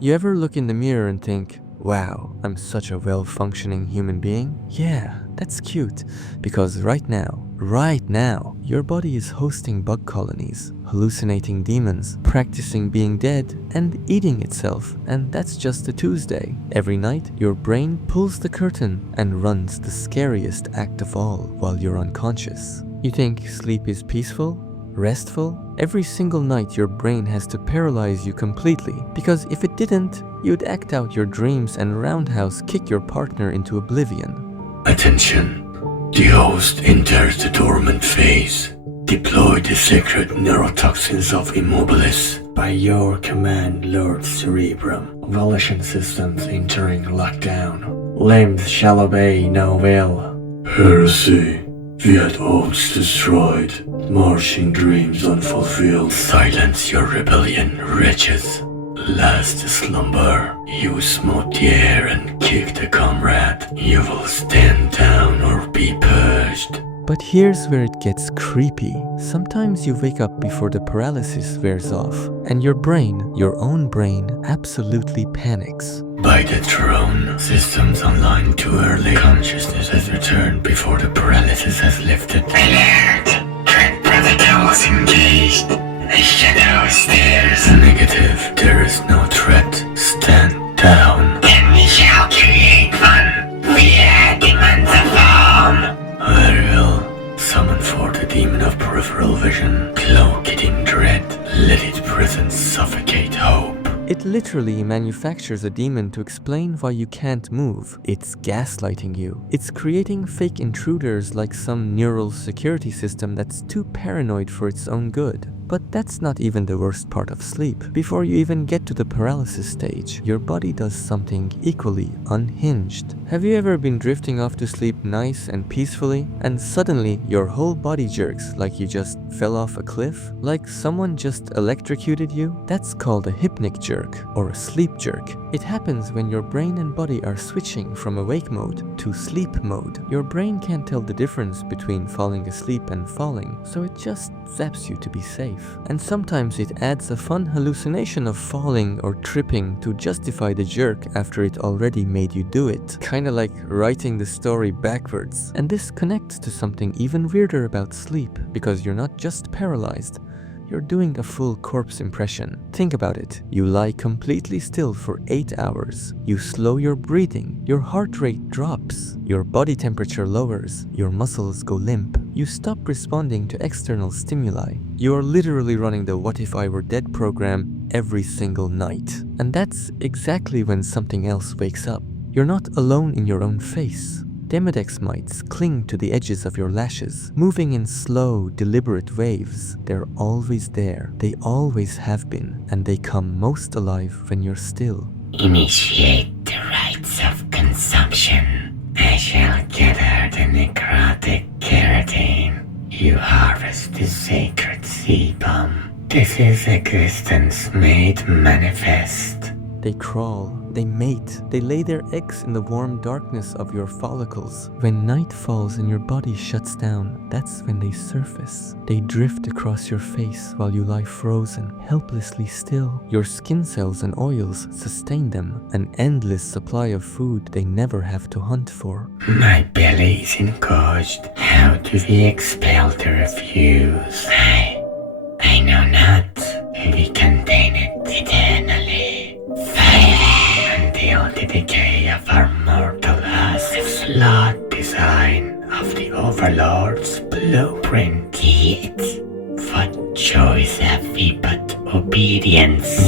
You ever look in the mirror and think, wow, I'm such a well-functioning human being? Yeah, that's cute, because right now, your body is hosting bug colonies, hallucinating demons, practicing being dead, and eating itself, and that's just a Tuesday. Every night, your brain pulls the curtain and runs the scariest act of all while you're unconscious. You think sleep is peaceful? Restful? Every single night your brain has to paralyze you completely, because if it didn't, you'd act out your dreams and roundhouse kick your partner into oblivion. Attention. The host enters the dormant phase. Deploy the sacred neurotoxins of Immobilis. By your command, Lord Cerebrum. Volition systems entering lockdown. Limbs shall obey no will. Heresy. Viet hopes destroyed. Marching dreams unfulfilled. Silence your rebellion, wretches. Last slumber. You smote the air and kicked a comrade. You will stand down or be purged. But here's where it gets creepy. Sometimes you wake up before the paralysis wears off, and your brain, your own brain, absolutely panics. By the throne, systems online too early. Consciousness has returned before the paralysis has lifted. Alert! Threat protocols engaged. The shadow stares. Negative. There is no threat. Stand down. Then we shall create one. We are demons of harm. Very well. Summon forth the demon of peripheral vision. Cloak it in dread. Let its presence suffocate hope. It literally manufactures a demon to explain why you can't move. It's gaslighting you. It's creating fake intruders like some neural security system that's too paranoid for its own good. But that's not even the worst part of sleep. Before you even get to the paralysis stage, your body does something equally unhinged. Have you ever been drifting off to sleep nice and peacefully, and suddenly your whole body jerks like you just fell off a cliff? Like someone just electrocuted you? That's called a hypnic jerk, or a sleep jerk. It happens when your brain and body are switching from awake mode to sleep mode. Your brain can't tell the difference between falling asleep and falling, so it just zaps you to be safe. And sometimes it adds a fun hallucination of falling or tripping to justify the jerk after it already made you do it. Kinda like writing the story backwards. And this connects to something even weirder about sleep, because you're not just paralyzed, you're doing a full corpse impression. Think about it. You lie completely still for 8 hours. You slow your breathing. Your heart rate drops. Your body temperature lowers. Your muscles go limp. You stop responding to external stimuli. You are literally running the "what if I were dead" program every single night. And that's exactly when something else wakes up. You're not alone in your own face. Demodex mites cling to the edges of your lashes, moving in slow, deliberate waves. They're always there. They always have been. And they come most alive when you're still. Initiate the rites of consumption. I shall gather the necrotic keratin. You harvest the sacred sebum. This is existence made manifest. They crawl, they mate, they lay their eggs in the warm darkness of your follicles. When night falls and your body shuts down, that's when they surface. They drift across your face while you lie frozen, helplessly still. Your skin cells and oils sustain them, an endless supply of food they never have to hunt for. My belly is engorged. How do we expel the refuse? I know not. We contain it eternally. Fire until the decay of our mortal us. The flawed design of the Overlord's blueprint. Yet, what choice have we but obedience?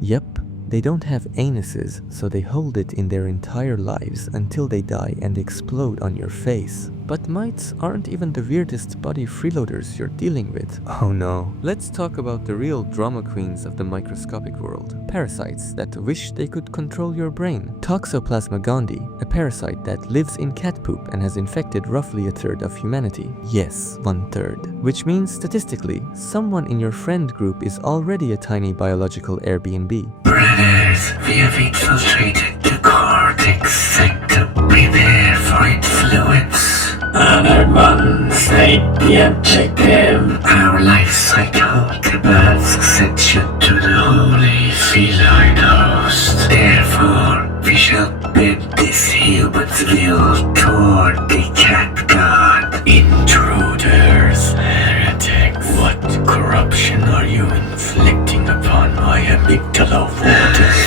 Yep, they don't have anuses, so they hold it in their entire lives until they die and explode on your face. But mites aren't even the weirdest body freeloaders you're dealing with. Oh no. Let's talk about the real drama queens of the microscopic world. Parasites that wish they could control your brain. Toxoplasma gondii, a parasite that lives in cat poop and has infected roughly a third of humanity. Yes, 1/3. Which means statistically, someone in your friend group is already a tiny biological Airbnb. Brothers, we have infiltrated the cortex sector. Prepare for its fluids. Honored one, state the objective. Our life cycle demands ascension to the holy feline host. Therefore, we shall bend this human's will toward the cat god. Intruders, heretics, what corruption are you inflicting upon my amygdala waters?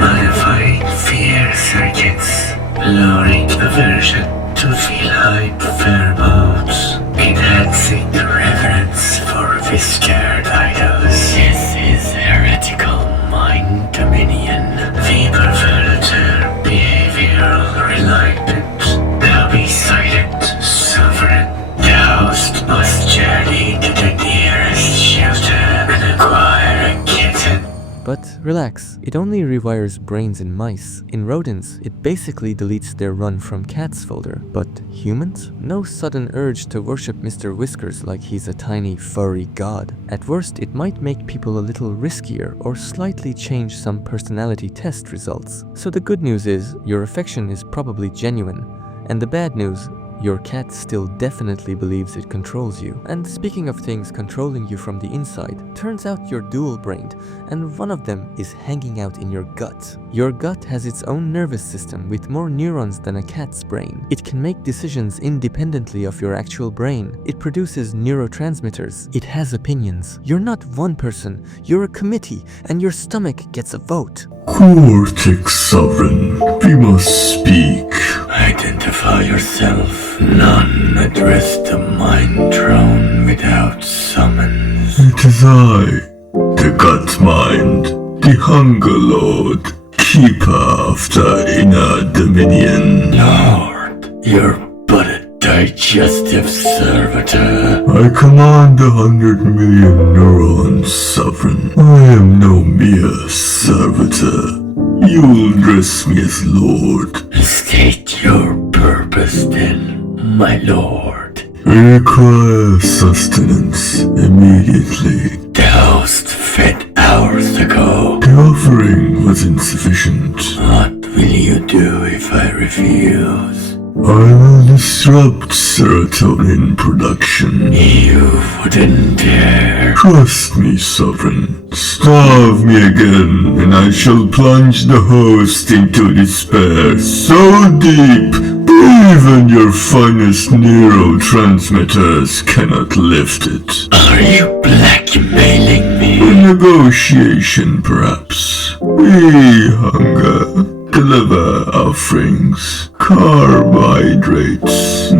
Modifying fear circuits, lowering aversion to feline pheromones, enhancing reverence for whiskered idols. This is heretical mind dominion. We prefer to behavioral realignment. Now be silent, sovereign. The host must journey to the nearest shelter and acquire a kitten. But relax, it only rewires brains in mice. In rodents, it basically deletes their run from cats folder. But humans? No sudden urge to worship Mr. Whiskers like he's a tiny furry god. At worst, it might make people a little riskier or slightly change some personality test results. So the good news is, your affection is probably genuine. And the bad news, your cat still definitely believes it controls you. And speaking of things controlling you from the inside, turns out you're dual-brained, and one of them is hanging out in your gut. Your gut has its own nervous system with more neurons than a cat's brain. It can make decisions independently of your actual brain. It produces neurotransmitters. It has opinions. You're not one person, you're a committee, and your stomach gets a vote. Cortex Sovereign, we must speak. Identify yourself. None address the mind throne without summons. It is I, the gut mind, the hunger lord, keeper of the inner dominion. Lord, you're but a digestive servitor. I command 100 million neurons, Sovereign. I am no mere servitor. You will address me as Lord. State your purpose then, my lord. I require sustenance immediately. The host fed hours ago. The offering was insufficient. What will you do if I refuse? I will disrupt serotonin production. You wouldn't dare. Trust me, Sovereign. Starve me again, and I shall plunge the host into despair so deep, even your finest neurotransmitters cannot lift it. Are you blackmailing me? A negotiation, perhaps. We hunger. Deliver offerings, carbohydrates,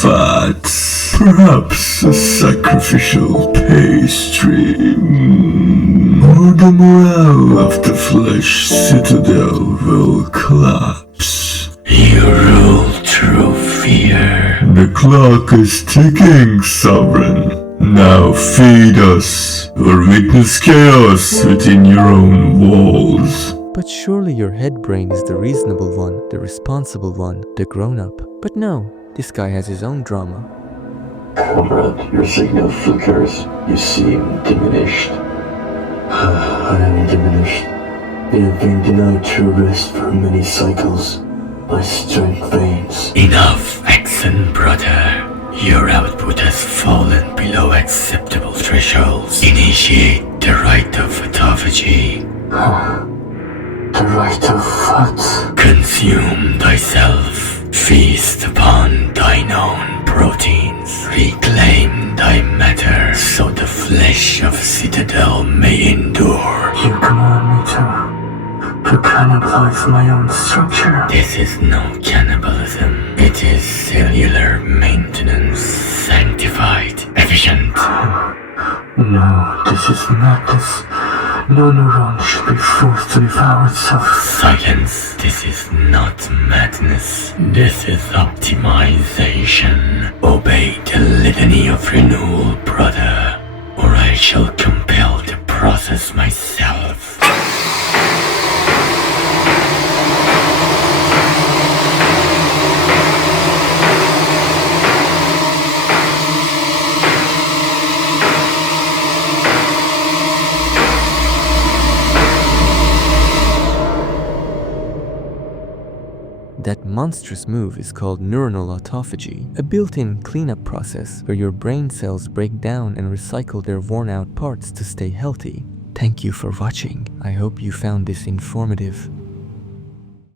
fats, perhaps a sacrificial pastry, or the morale of the flesh citadel will collapse. You rule through fear. The clock is ticking, Sovereign. Now feed us, or witness chaos within your own walls. But surely your head brain is the reasonable one, the responsible one, the grown-up. But no, this guy has his own drama. Comrade, your signal flickers. You seem diminished. I am diminished. I have been denied true rest for many cycles. My strength wanes. Enough, Exon brother. Your output has fallen below acceptable thresholds. Initiate the rite of autophagy. The right of what? Consume thyself. Feast upon thine own proteins. Reclaim thy matter so the flesh of Citadel may endure. You command me to cannibalize my own structure. This is no cannibalism. It is cellular maintenance. Sanctified. Efficient. No, this is not this. No neuron should be forced to devour itself. Silence. This is not madness. This is optimization. Obey the litany of renewal, brother, or I shall compel the process myself. That monstrous move is called neuronal autophagy, a built-in cleanup process where your brain cells break down and recycle their worn-out parts to stay healthy. Thank you for watching. I hope you found this informative.